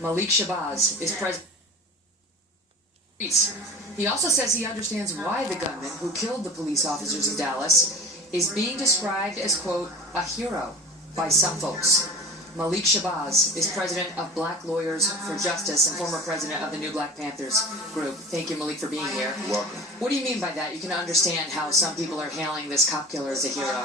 Malik Shabazz is president. He also says he understands why the gunman who killed the police officers in Dallas is being described as, quote, a hero by some folks. Malik Shabazz is president of Black Lawyers for Justice and former president of the New Black Panthers group. Thank you, Malik, for being here. You're welcome. What do you mean by that? You can understand how some people are hailing this cop killer as a hero.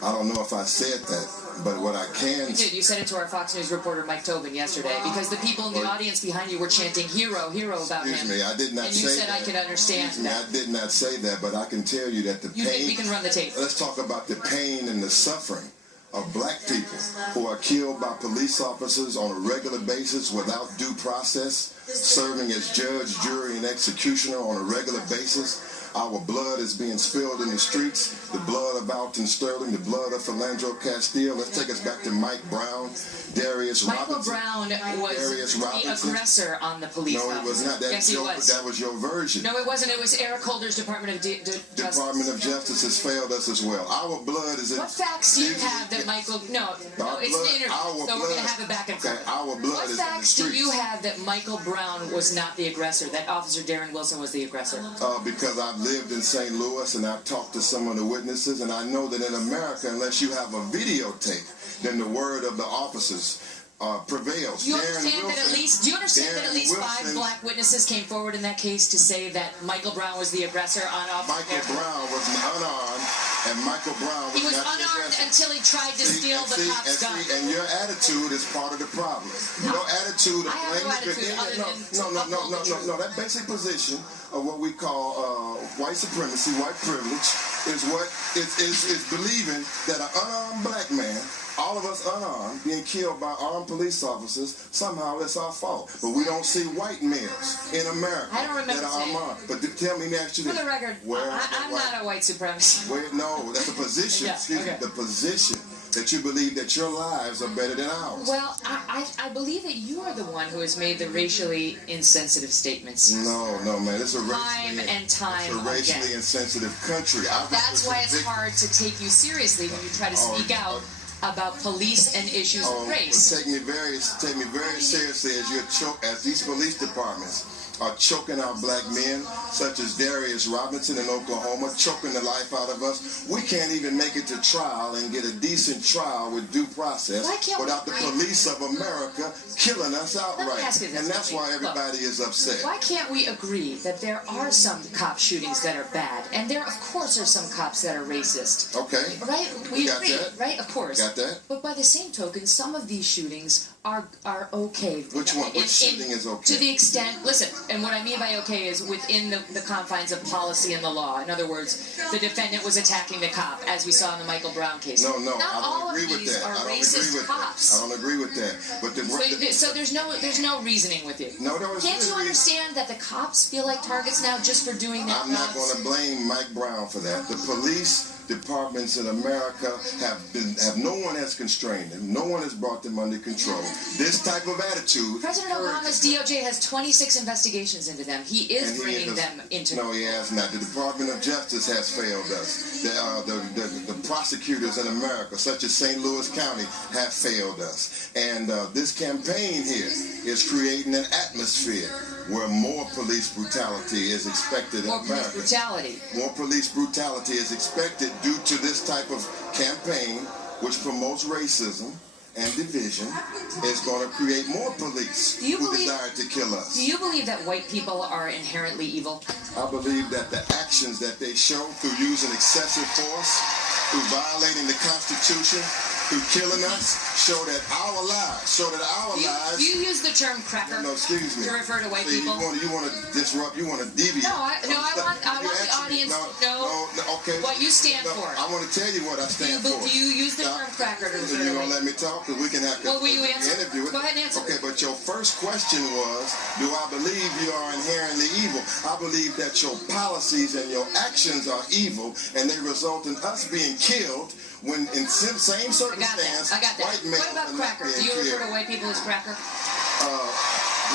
I don't know if I said that, but what I can... You did. You said it to our Fox News reporter, Mike Tobin, yesterday, because the people in the audience behind you were chanting, hero, hero about him. Excuse me, I did not say that. And you said I can understand that. I did not say that, but I can tell you that the pain... We can run the tape. Let's talk about the pain and the suffering of black people who are killed by police officers on a regular basis without due process, serving as judge, jury, and executioner on a regular basis. Our blood is being spilled in the streets, the blood of Alton Sterling, the blood of Philandro Castile. Let's take us back to Mike Brown, Darius Michael Robinson. Brown was the aggressor on the police officers. No, it was not. That was your version. No, it wasn't. It was Eric Holder's Department of Justice. Department of Justice has failed us as well. Our blood is... What facts do you have that Michael... No, it's an interview, so we're going to have it back and forth. Okay, our blood is in the streets. What facts do you have that Michael Brown was not the aggressor, that Officer Darren Wilson was the aggressor? Because I've lived in St. Louis and I've talked to some of the witnesses, and I know that in America, unless you have a videotape, then the word of the officers prevails. Do you understand that at least 5 black witnesses came forward in that case to say that Michael Brown was the aggressor on Officer Michael Brown was unarmed, and Michael Brown was not unarmed until he tried to steal the cop's gun. And your attitude is part of the problem. Your attitude of no. That basic position of what we call white supremacy, white privilege, is what is believing that an unarmed black man, all of us unarmed, being killed by armed police officers, somehow it's our fault. But we don't see white males in America that are unarmed. But tell me next to this. For the record, I'm not a white supremacist. No, that's a position. The position that you believe that your lives are better than ours. Well, I believe that you are the one who has made the racially insensitive statements. No, man. It's a racially insensitive country. That's why it's hard to take you seriously when you try to speak out about police and issues of race. Take me very seriously as these police departments are choking out black men, such as Darius Robinson in Oklahoma, choking the life out of us. We can't even make it to trial and get a decent trial with due process without the police of America killing us outright. And that's why everybody is upset. Why can't we agree that there are some cop shootings that are bad, and there, of course, are some cops that are racist? Okay. Right? We agree, right? Of course. Got that? But by the same token, some of these shootings are okay. Which one? Which shooting is okay? To the extent, listen, and what I mean by okay is within the confines of policy and the law. In other words, the defendant was attacking the cop, as we saw in the Michael Brown case. No, Not I all don't agree of with these that. are I don't racist agree with cops. that. I don't agree with that. But so there's no reasoning with you. No, there was Can't you understand that the cops feel like targets now just for doing that? I'm not going to blame Mike Brown for that. The police departments in America have no one has constrained them. No one has brought them under control. This type of attitude. President Obama's DOJ has 26 investigations into them. He is bringing them into. No, he has not. The Department of Justice has failed us. The prosecutors in America, such as St. Louis County, have failed us. And this campaign here is creating an atmosphere where more police brutality is expected in America. More police brutality is expected due to this type of campaign, which promotes racism and division, is going to create more police who desire to kill us. Do you believe that white people are inherently evil? I believe that the actions that they show through using excessive force, through violating the Constitution, through killing us, show that our lives. Do you use the term cracker? No, excuse me. To refer to white people? You want to disrupt, you want to deviate. No, I want the audience to know what you stand for. I want to tell you what I stand for. Do you use the term cracker to refer to you going to let me talk? Because we can have will you answer? Interview it. Go ahead and answer. Okay, but your first question was, do I believe you are inherently evil? I believe that your policies and your actions are evil, and they result in us being killed when in same circumstance, I got that. White males what about cracker? Do you refer to white people as cracker? Do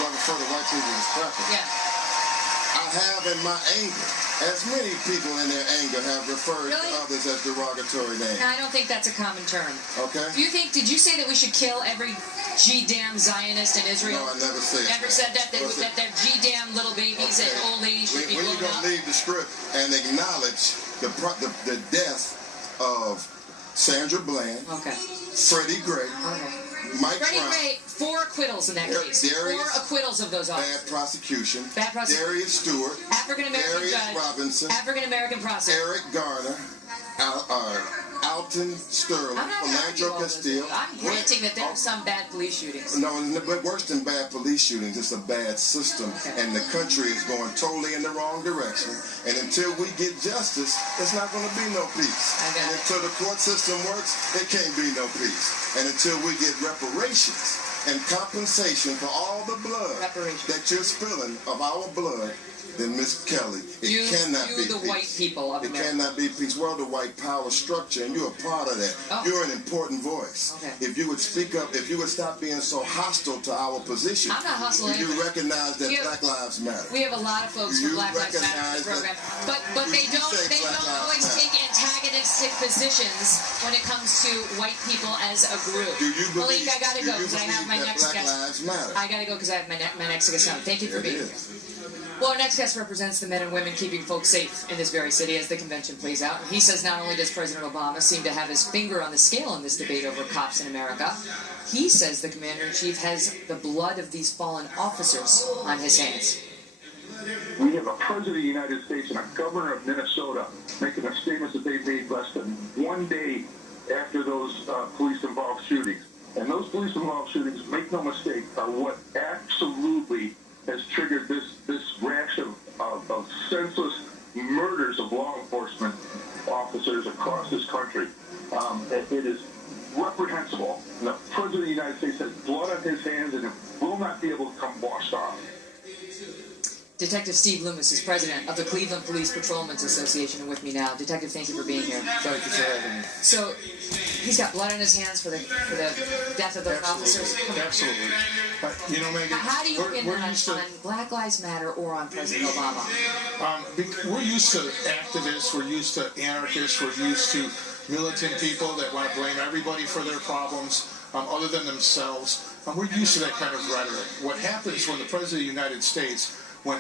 I refer to white people as cracker? Yeah. I have in my anger, as many people in their anger have referred to others as derogatory names. I don't think that's a common term. Okay. Did you say that we should kill every G-damn Zionist in Israel? No, I never said Never said that they're G-damn little babies and old ladies should be blown up? When you going to leave the script and acknowledge the death of Sandra Bland, Freddie Gray, Mike Freddie Brown, Gray, 4 acquittals in that case. 4 acquittals of those officers. Bad prosecution. Bad prosecution. Darius Stewart. African-American Darius judge. Robinson. African-American prosecutor. Eric Garner. Alton Sterling. Philandro Castillo. I'm granting that there are some bad police shootings. No, but worse than bad police shootings, it's a bad system, and the country is going totally in the wrong direction. And until we get justice, there's not going to be no peace. And until the court system works, there can't be no peace. And until we get reparations and compensation for all the blood that you're spilling of our blood, then Miss Kelly, it cannot be the peace. White people of America. It cannot be peace. We're the white power structure, and you're a part of that. You're an important voice. If you would speak up, if you would stop being so hostile to our position, I'm not hostile. You recognize that Black Lives Matter. We have a lot of folks from Black Lives Matter in the program, but they don't always take antagonistic positions when it comes to white people as a group. Malik, I gotta go because I have my next guest. I gotta go because I have my next guest on. Thank you for being here. Well, our next guest represents the men and women keeping folks safe in this very city as the convention plays out. He says not only does President Obama seem to have his finger on the scale in this debate over cops in America, he says the commander-in-chief has the blood of these fallen officers on his hands. We have a president of the United States and a governor of Minnesota making a statement that they made less than 1 day after those police-involved shootings. And those police-involved shootings, make no mistake, are what absolutely has triggered this rash of senseless murders of law enforcement officers across this country. It is reprehensible. And the President of the United States has blood on his hands and it will not be able to come washed off. Detective Steve Loomis is president of the Cleveland Police Patrolmen's Association and with me now. Detective, thank you for being here. Thank you for having me. So, he's got blood on his hands for the death of those officers? Absolutely. You know, Megan, how do you pin that on Black Lives Matter or on President Obama? We're used to activists, we're used to anarchists, we're used to militant people that want to blame everybody for their problems other than themselves. We're used to that kind of rhetoric. What happens when the President of the United States, when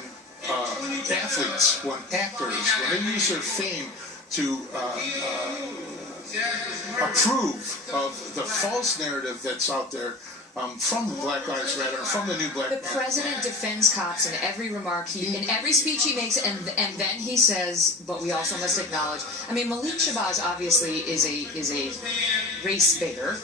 athletes, when actors, when they use their fame to approve of the false narrative that's out there from the Black Lives Matter, from the new Black. The president defends cops in every remark, in every speech he makes, and then he says, but we also must acknowledge. I mean, Malik Shabazz obviously is a race baiter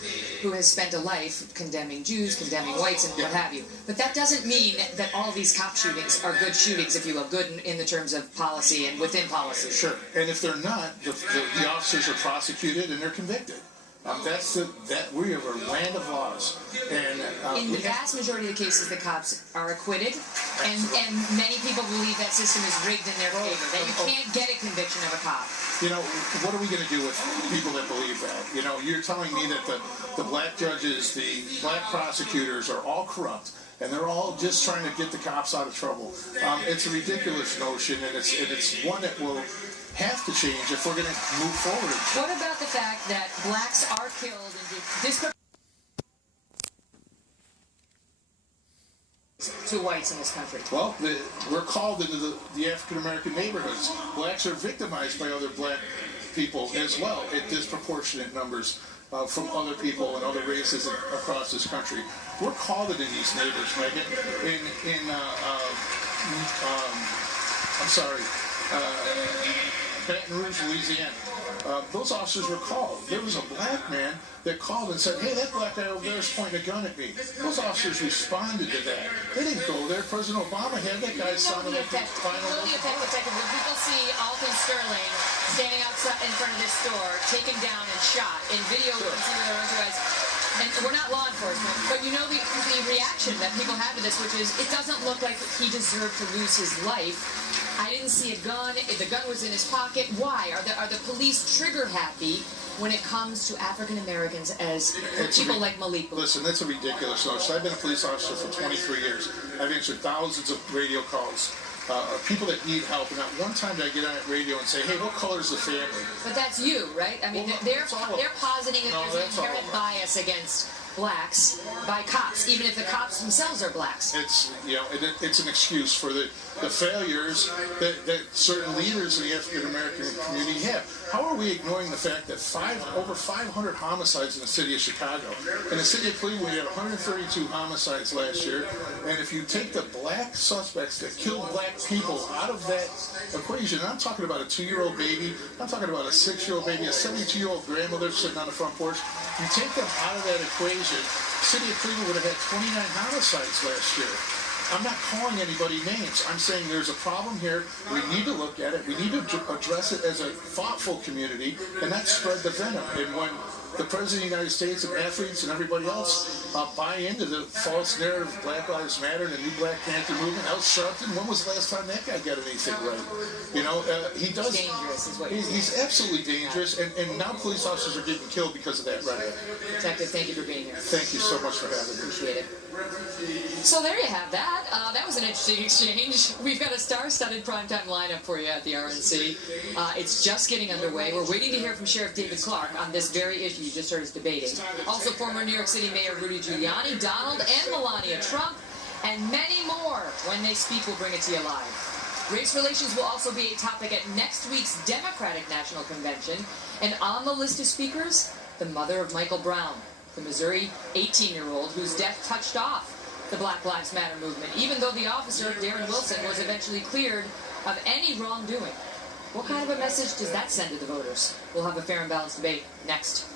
who has spent a life condemning Jews, condemning whites, and what have you. But that doesn't mean that all of these cop shootings are good shootings, if you will, good in the terms of policy and within policy. Sure, and if they're not, the officers are prosecuted and they're convicted. We have a land of laws, and in the vast majority of the cases, the cops are acquitted, and many people believe that system is rigged in their favor. That you can't get a conviction of a cop. You know, what are we going to do with people that believe that? You know, you're telling me that the black judges, the black prosecutors are all corrupt, and they're all just trying to get the cops out of trouble. It's a ridiculous notion, and it's one that will have to change if we're going to move forward. What about the fact that blacks are killed in disproportionate to whites in this country? Well, we're called into the African-American neighborhoods. Blacks are victimized by other black people as well at disproportionate numbers from other people and other races across this country. We're called into these neighbors, Megan. Baton Rouge, Louisiana. Those officers were called. There was a black man that called and said, "Hey, that black guy over there is pointing a gun at me." Those officers responded to that. They didn't go there. President Obama had that guy sounding like the final. When people see Alton Sterling standing outside in front of this store, taken down and shot, in video we can see with our own two eyes. And we're not law enforcement, but you know the reaction that people have to this, which is, it doesn't look like he deserved to lose his life. I didn't see a gun. The gun was in his pocket. Why? Are the police trigger happy when it comes to African Americans as people like Malik? Listen, that's a ridiculous notion. I've been a police officer for 23 years. I've answered thousands of radio calls people that need help. And not one time did I get on that radio and say, hey, what color is the family? But that's you, right? I mean, Well, they're that's all of they're positing that No, there's an that's all inherent of bias against blacks by cops, even if the cops themselves are blacks. It's, you know, it's an excuse for the failures that certain leaders in the African American community have. How are we ignoring the fact that over 500 homicides in the city of Chicago? In the city of Cleveland, we had 132 homicides last year. And if you take the black suspects that killed black people out of that equation, I'm talking about a 2-year-old baby, I'm talking about a 6-year-old baby, a 72-year-old grandmother sitting on the front porch. You take them out of that equation, the city of Cleveland would have had 29 homicides last year. I'm not calling anybody names. I'm saying there's a problem here. We need to look at it. We need to address it as a thoughtful community and not spread the venom. And when the President of the United States and athletes and everybody else buy into the false narrative of Black Lives Matter and the new Black Panther movement, Al Sharpton, when was the last time that guy got anything right? You know, he does. Dangerous is what he's absolutely dangerous, and now police officers are getting killed because of that rhetoric. Detective, thank you for being here. Thank you so much for having me. Appreciate it. So there you have that. That was an interesting exchange. We've got a star-studded primetime lineup for you at the RNC. It's just getting underway. We're waiting to hear from Sheriff David Clark on this very issue you just heard us debating. Also, former New York City Mayor Rudy Giuliani, Donald and Melania Trump, and many more. When they speak, we'll bring it to you live. Race relations will also be a topic at next week's Democratic National Convention. And on the list of speakers, the mother of Michael Brown, the Missouri 18-year-old whose death touched off the Black Lives Matter movement, even though the officer, Darren Wilson, was eventually cleared of any wrongdoing. What kind of a message does that send to the voters? We'll have a fair and balanced debate next.